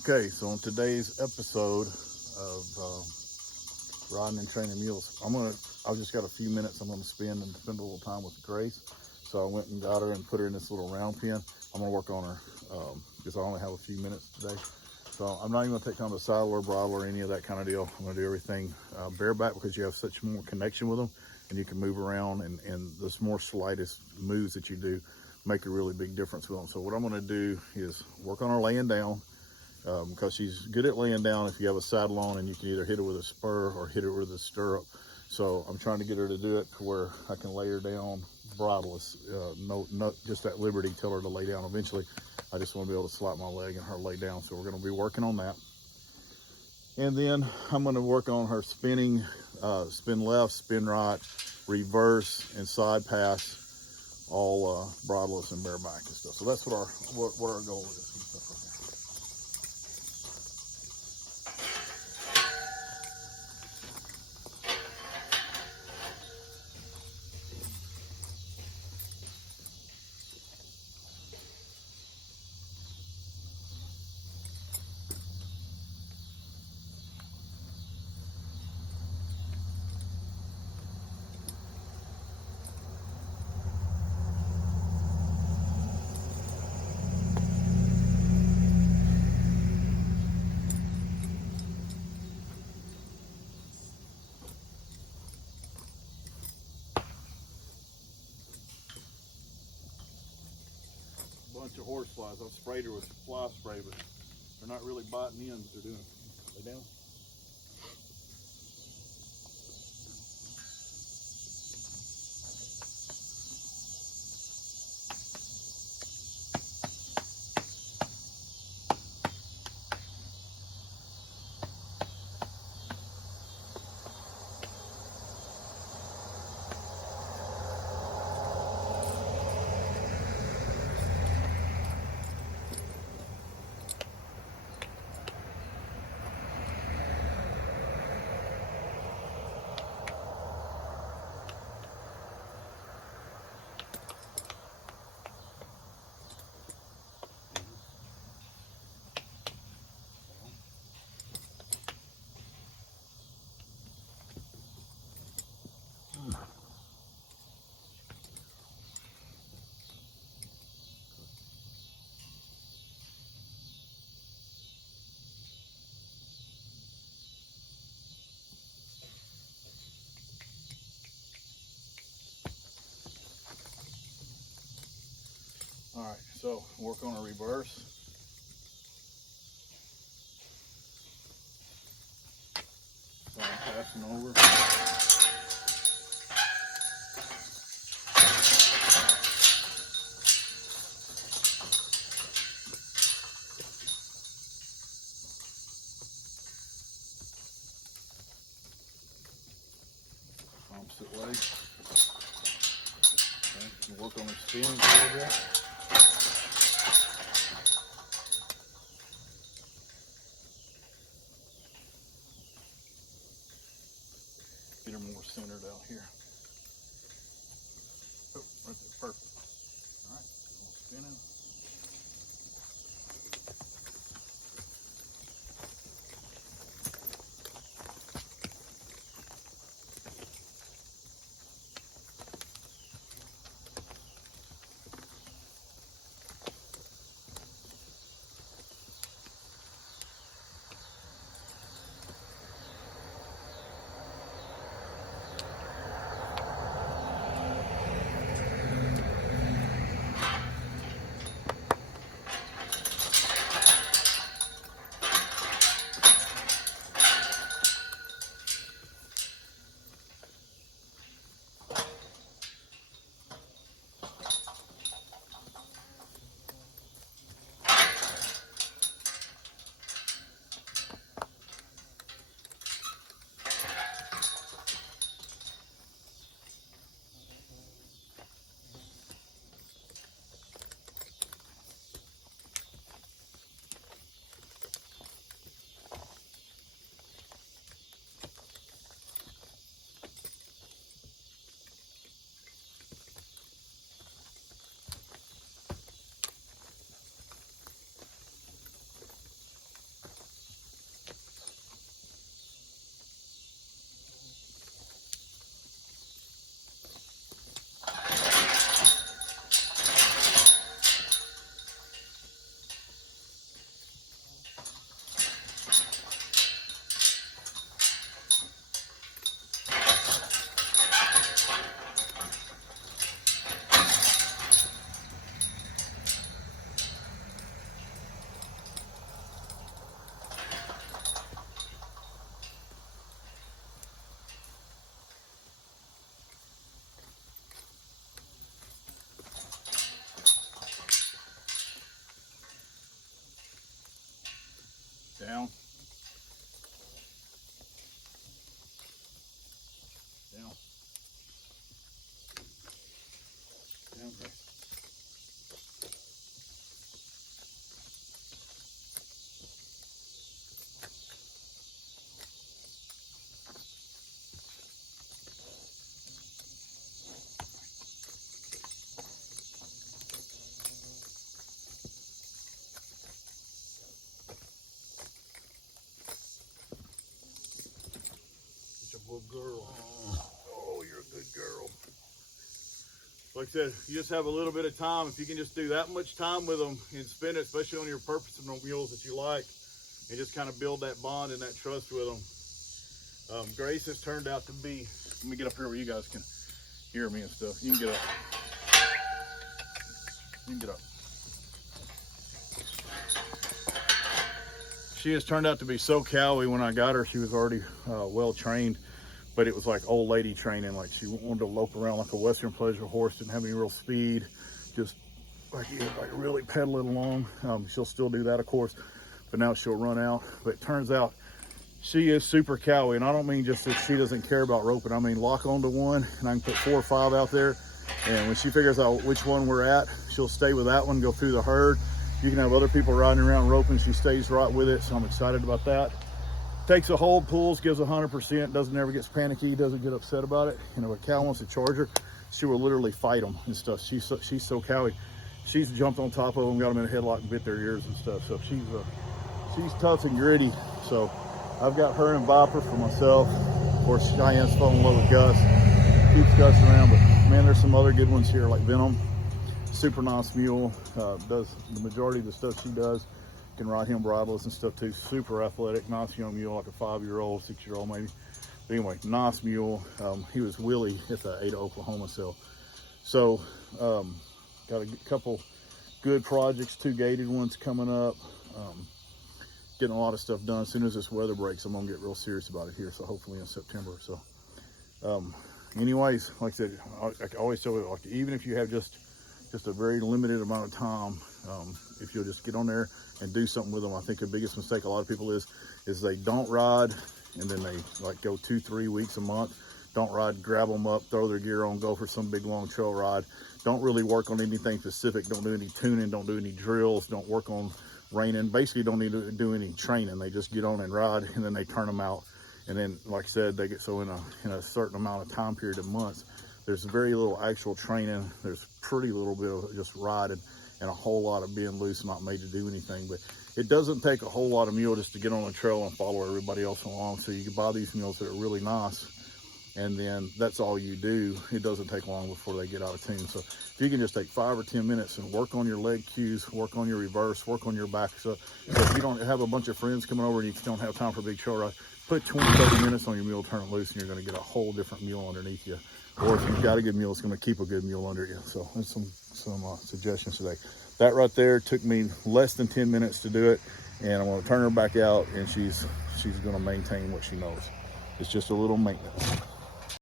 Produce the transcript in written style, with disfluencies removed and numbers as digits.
Okay, so on today's episode of riding and training mules, I've just got a few minutes I'm gonna spend a little time with Grace. So I went and got her and put her in this little round pen. I'm gonna work on her because I only have a few minutes today. So I'm not even gonna take time to saddle or bridle or any of that kind of deal. I'm gonna do everything bareback because you have such more connection with them and you can move around, and the more slightest moves that you do make a really big difference with them. So what I'm gonna do is work on her laying down, because she's good at laying down if you have a saddle on, and you can either hit her with a spur or hit her with a stirrup. So I'm trying to get her to do it to where I can lay her down bridleless, not just at liberty, tell her to lay down. Eventually I just want to be able to slap my leg and her lay down. So we're going to be working on that, and then I'm going to work on her spinning, spin left, spin right, reverse, and side pass, all bridleless and bareback and stuff. So that's what our goal is. Bunch of horse flies. I've sprayed her with fly spray, but they're not really biting in, but they're doing it. Lay down. All right, so work on a reverse. So I'm passing over. Opposite leg. Okay, you work on the spin a little bit. Get her more centered out here. Oh, right there, perfect. All right, spinning. Down. Down. Down, Grace. Good girl. Oh, you're a good girl. Like I said, you just have a little bit of time. If you can just do that much time with them and spend it, especially on your purposeful mules that you like, and just kind of build that bond and that trust with them. Grace has turned out to be, let me get up here where you guys can hear me and stuff. You can get up. You can get up. She has turned out to be so cowy. When I got her, she was already well trained. But it was like old lady training. Like she wanted to lope around like a Western pleasure horse, didn't have any real speed, just like really pedaling along. She'll still do that, of course, but now she'll run out. But it turns out she is super cowy, and I don't mean just that she doesn't care about roping. I mean lock onto one, and I can put 4 or 5 out there, and when she figures out which one we're at, she'll stay with that one, go through the herd. You can have other people riding around roping. She stays right with it, so I'm excited about that. Takes a hold, pulls, gives 100%, doesn't ever get panicky, doesn't get upset about it. You know, if a cow wants to charge her, she will literally fight them and stuff. She's so cowy. She's jumped on top of them, got them in a headlock and bit their ears and stuff. So she's tough and gritty. So I've got her and Viper for myself. Of course, Cheyenne's falling in love with Gus. Keeps Gus around, but man, there's some other good ones here like Venom. Super nice mule, does the majority of the stuff she does. Can ride him bridleless and stuff too. Super athletic, nice young mule, like a 5-year-old, 6-year-old maybe. But anyway, nice mule. He was Willie at the Ada, Oklahoma sale. So got a couple good projects, 2 gated ones coming up. Getting a lot of stuff done. As soon as this weather breaks, I'm gonna get real serious about it here. So hopefully in September. So anyways, like I said, I always tell you, like, even if you have just a very limited amount of time, if you'll just get on there and do something with them. I think the biggest mistake a lot of people is they don't ride, and then they like go 2-3 weeks a month, don't ride, grab them up, throw their gear on, go for some big long trail ride, don't really work on anything specific, don't do any tuning, don't do any drills, don't work on reining, basically don't need to do any training. They just get on and ride, and then they turn them out. And then, like I said, they get so in a certain amount of time period of months, there's very little actual training. There's pretty little bit of just riding and a whole lot of being loose, not made to do anything. But it doesn't take a whole lot of mule just to get on a trail and follow everybody else along. So you can buy these mules that are really nice, and then that's all you do. It doesn't take long before they get out of tune. So if you can just take 5 or 10 minutes and work on your leg cues, work on your reverse, work on your back. So if you don't have a bunch of friends coming over and you don't have time for a big trail ride, put 20-30 minutes on your mule, turn it loose, and you're gonna get a whole different mule underneath you. Or if you've got a good mule, it's going to keep a good mule under you. So there's some suggestions today. That right there took me less than 10 minutes to do it, and I'm going to turn her back out, and she's going to maintain what she knows. It's just a little maintenance.